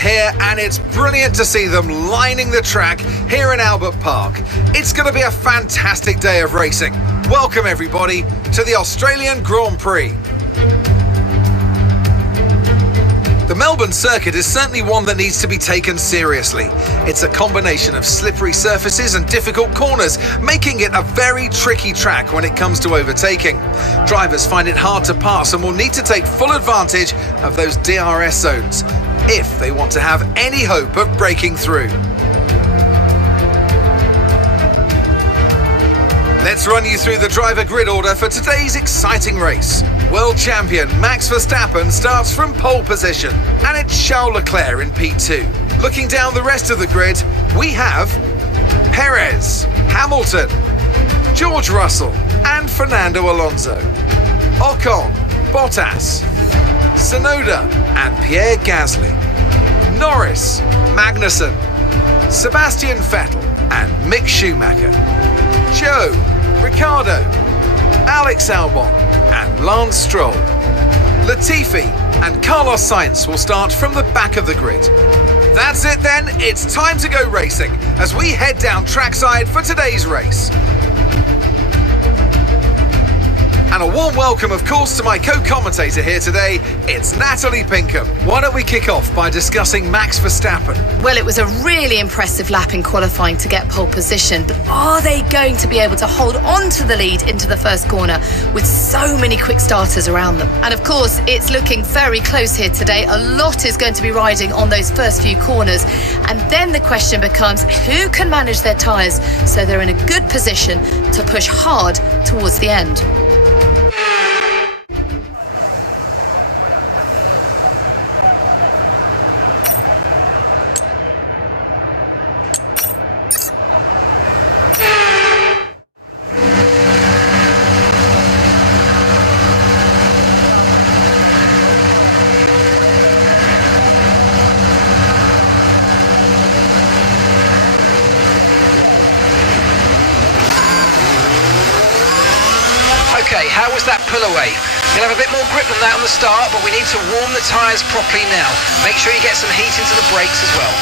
here, and it's brilliant to see them lining the track here in Albert Park. It's going to be a fantastic day of racing. Welcome everybody to the Australian Grand Prix. The Melbourne circuit is certainly one that needs to be taken seriously. It's a combination of slippery surfaces and difficult corners, making it a very tricky track when it comes to overtaking. Drivers find it hard to pass and will need to take full advantage of those DRS zones if they want to have any hope of breaking through. Let's run you through the driver grid order for today's exciting race. World champion Max Verstappen starts from pole position, and it's Charles Leclerc in P2. Looking down the rest of the grid, we have Perez, Hamilton, George Russell and Fernando Alonso, Ocon, Bottas, Tsunoda and Pierre Gasly, Norris, Magnussen, Sebastian Vettel and Mick Schumacher, Joe, Ricciardo, Alex Albon and Lance Stroll. Latifi and Carlos Sainz will start from the back of the grid. That's it then, it's time to go racing as we head down trackside for today's race. And a warm welcome, of course, to my co-commentator here today. It's Natalie Pinkham. Why don't we kick off by discussing Max Verstappen? Well, it was a really impressive lap in qualifying to get pole position, but are they going to be able to hold on to the lead into the first corner with so many quick starters around them? And of course, it's looking very close here today. A lot is going to be riding on those first few corners. And then the question becomes, who can manage their tyres so they're in a good position to push hard towards the end? Okay, how was that pull away? You'll have a bit more grip than that on the start, but we need to warm the tyres properly now. Make sure you get some heat into the brakes as well.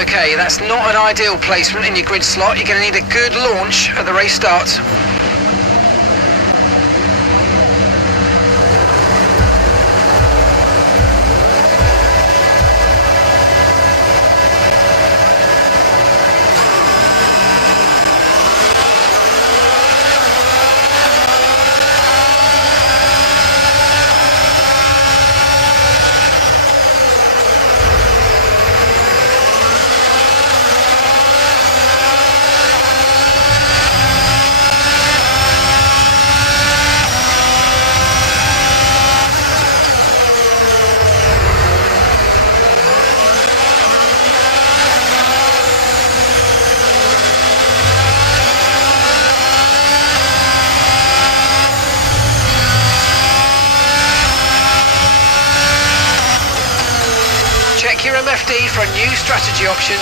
Okay, that's not an ideal placement in your grid slot. You're going to need a good launch at the race start. check your MFD for a new strategy option.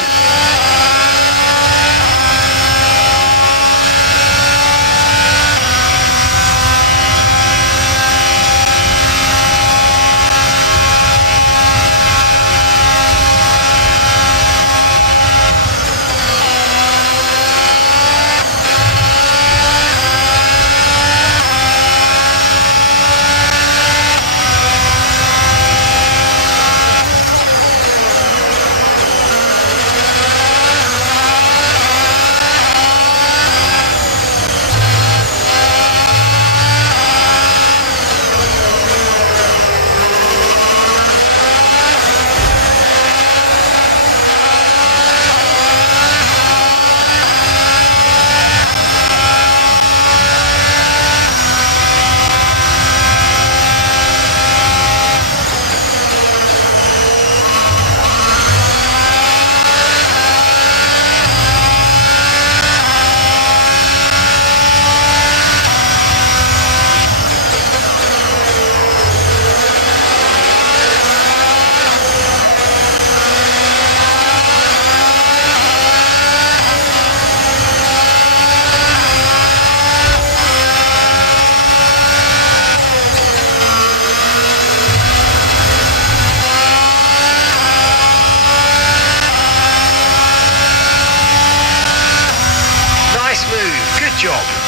Good job.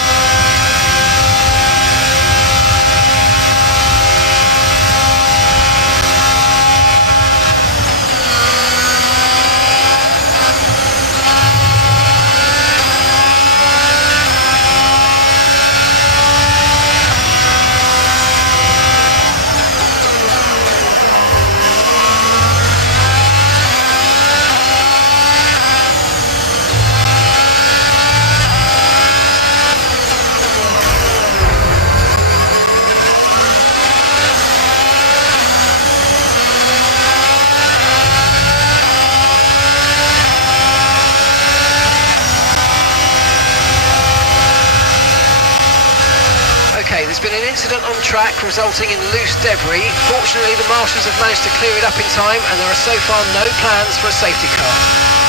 Okay, there's been an incident on track resulting in loose debris. Fortunately, the marshals have managed to clear it up in time, and there are so far no plans for a safety car.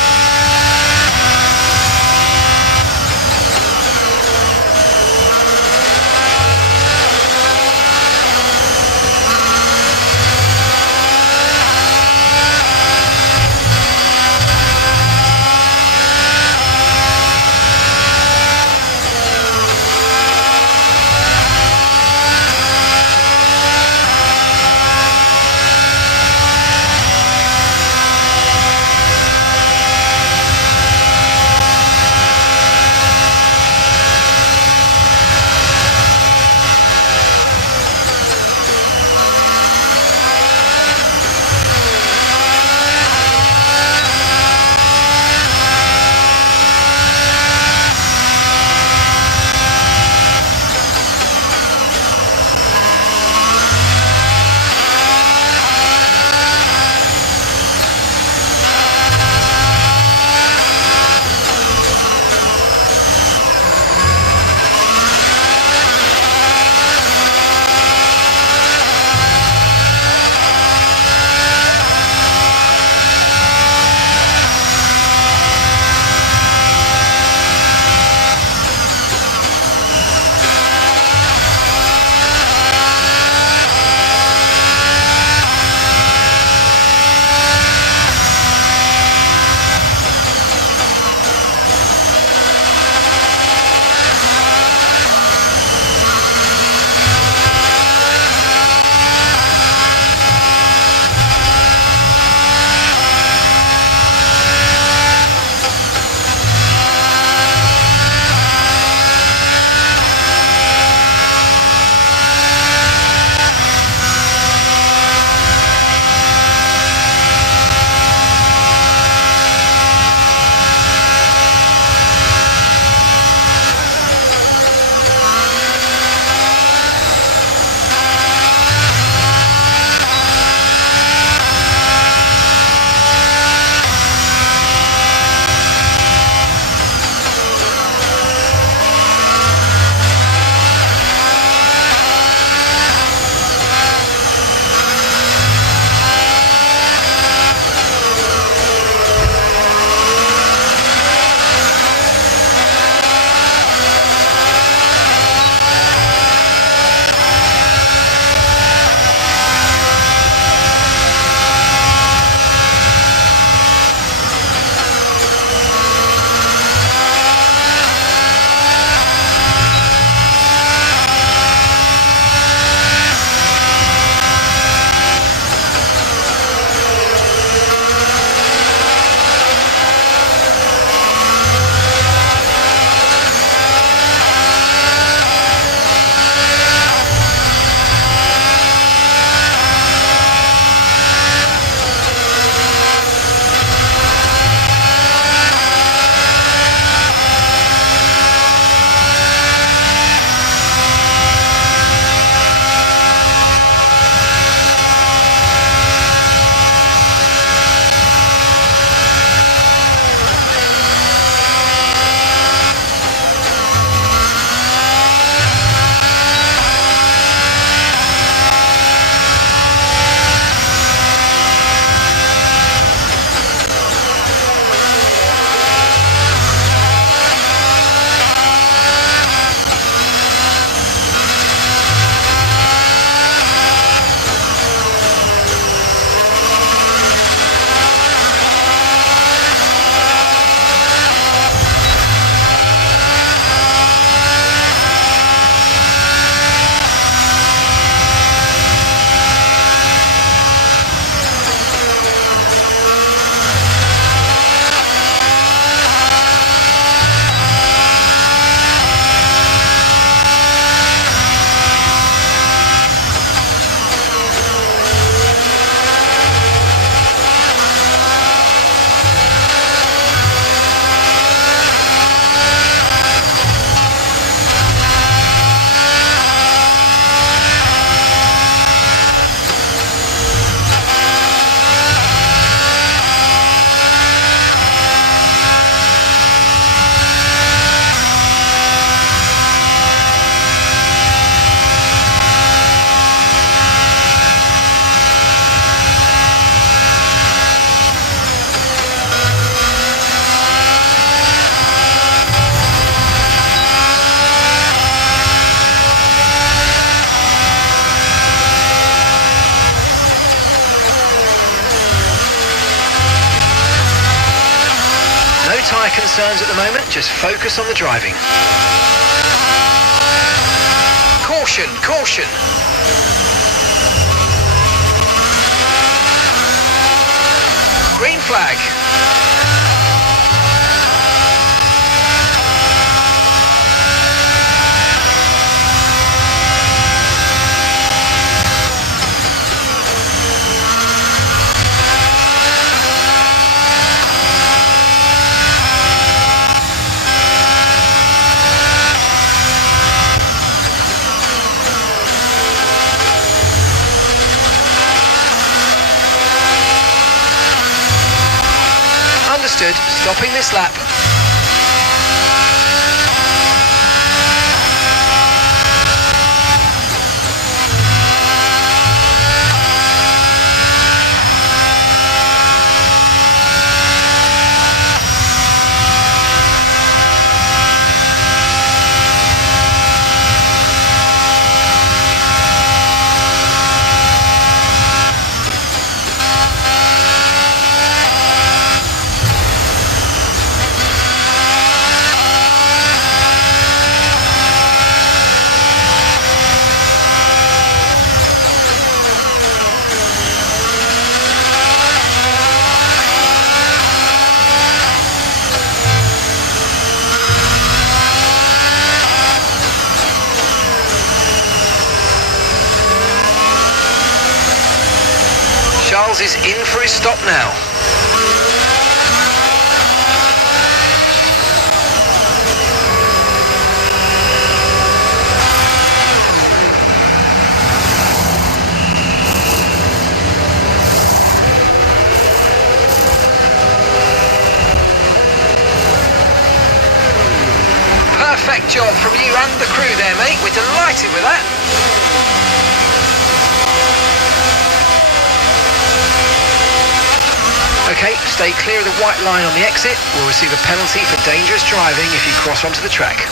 tyre concerns at the moment, just focus on the driving. Caution, caution. Green flag. Understood, stopping this lap. Charles is in for his stop now. Perfect job from you and the crew there, mate. We're delighted with that. Okay, stay clear of the white line on the exit. We'll receive a penalty for dangerous driving if you cross onto the track.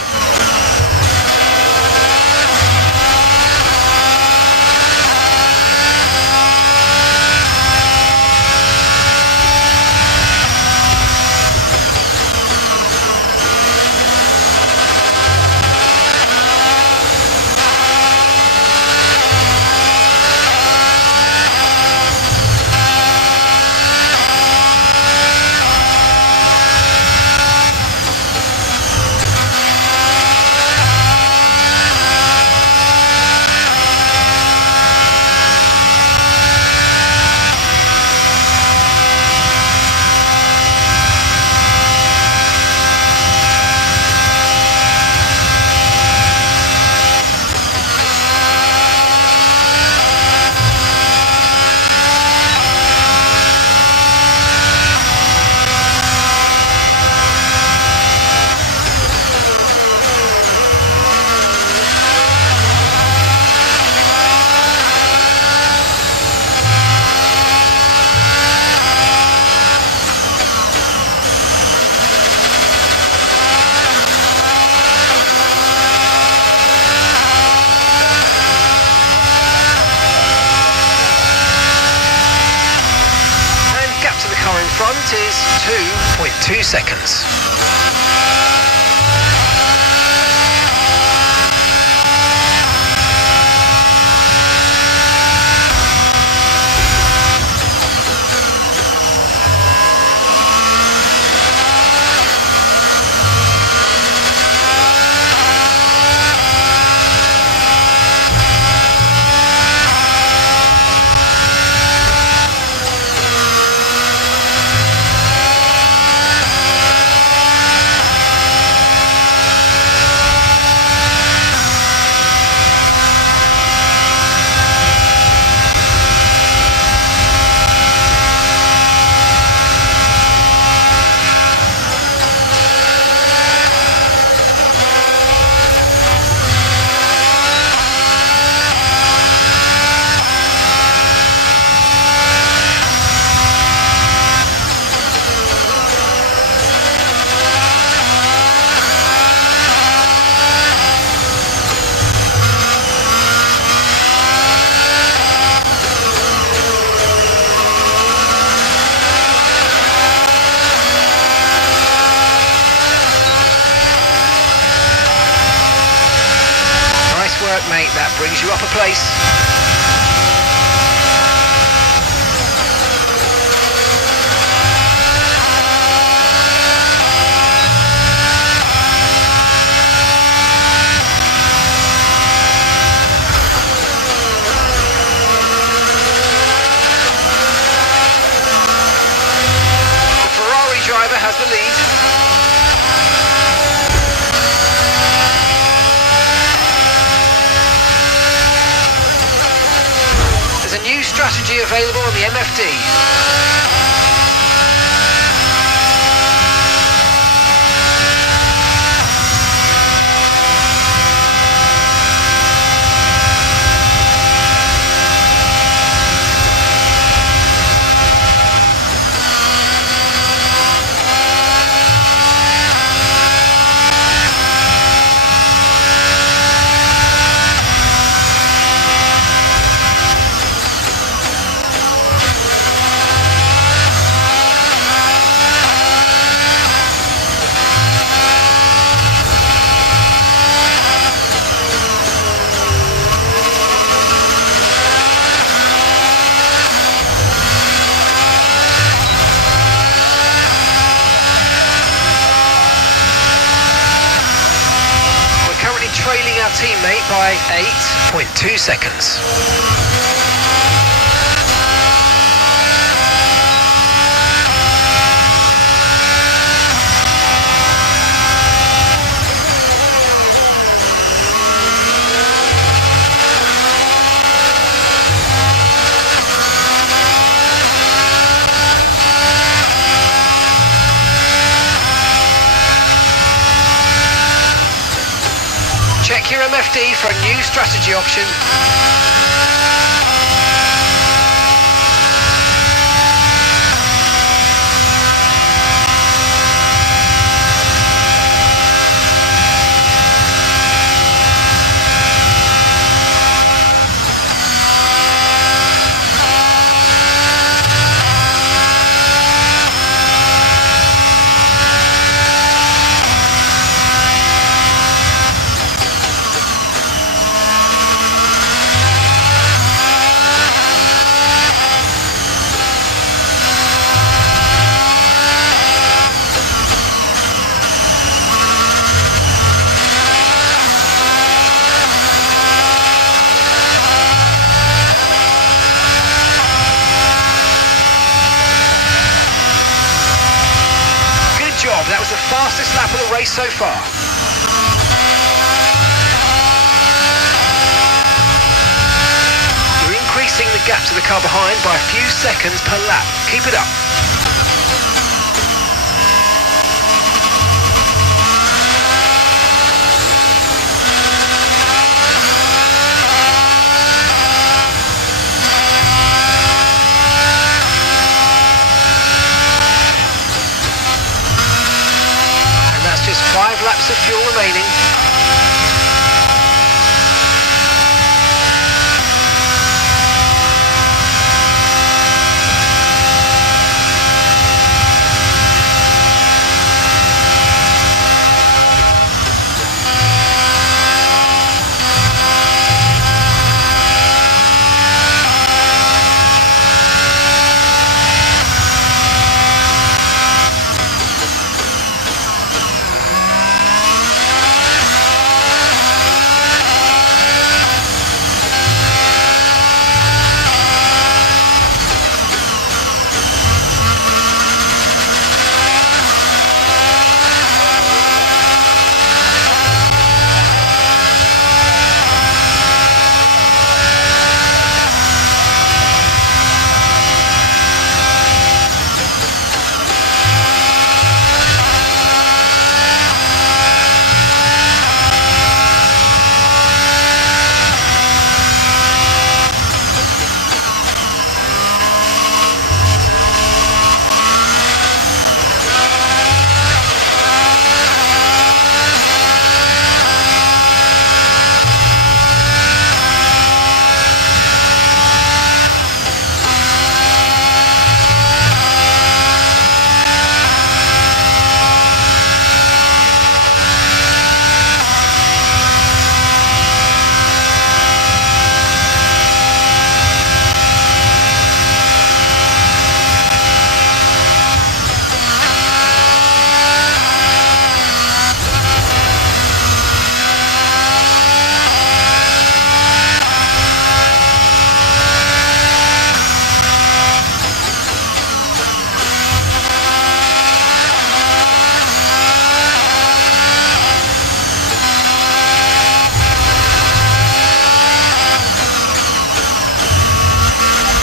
Front is 2.2 seconds. mate. That brings you up a place. The Ferrari driver has the lead. There's a new strategy available on the MFD. Trailing our teammate by 8.2 seconds. Check your MFD for a new strategy option. That was the fastest lap of the race so far. You're increasing the gap to the car behind by a few seconds per lap. Keep it up. Just 5 laps of fuel remaining.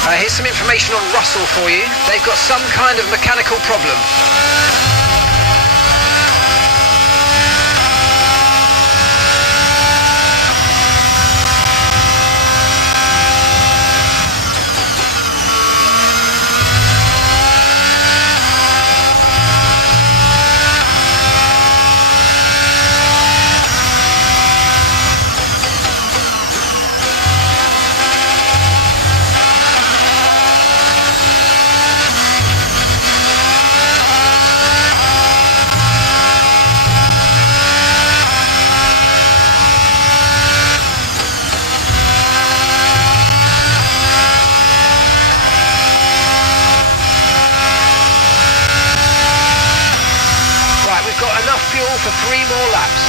Here's some information on Russell for you. They've got some kind of mechanical problem. Fuel for 3 more laps.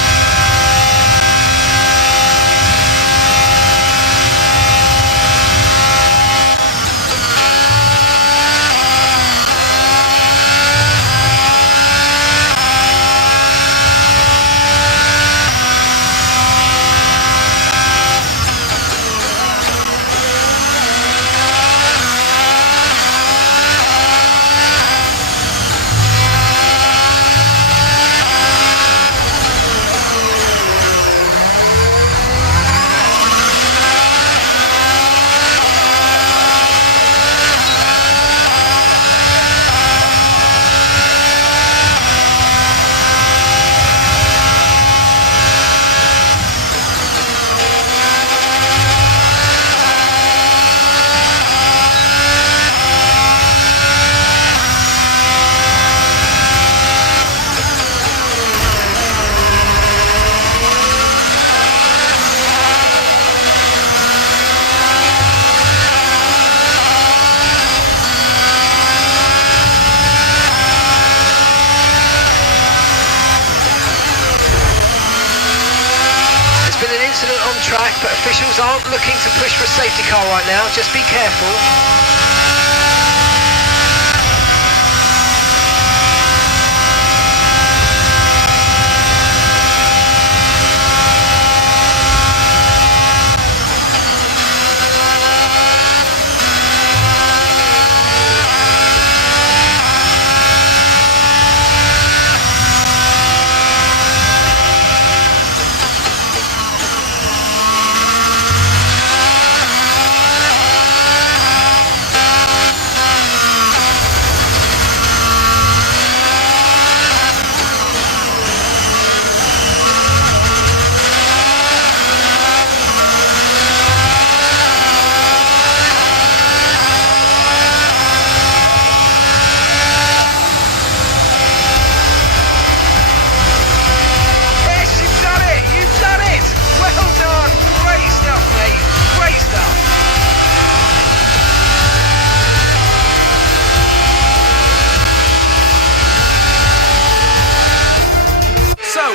Incident on track, but officials aren't looking to push for a safety car right now. Just be careful.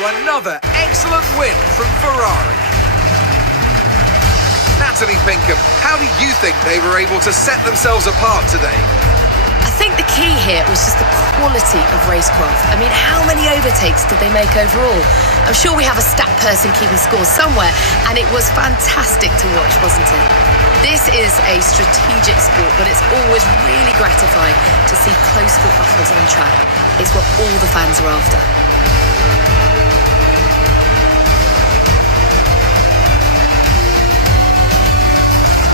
Another excellent win from Ferrari. Natalie Pinkham, how do you think they were able to set themselves apart today? I think the key here was just the quality of racecraft. I mean, how many overtakes did they make overall? I'm sure we have a stat person keeping score somewhere, and it was fantastic to watch, wasn't it? This is a strategic sport, but it's always really gratifying to see close-fought battles on track. It's what all the fans are after.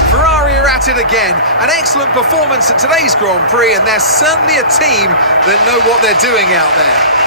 Ferrari are at it again. An excellent performance at today's Grand Prix, and they're certainly a team that know what they're doing out there.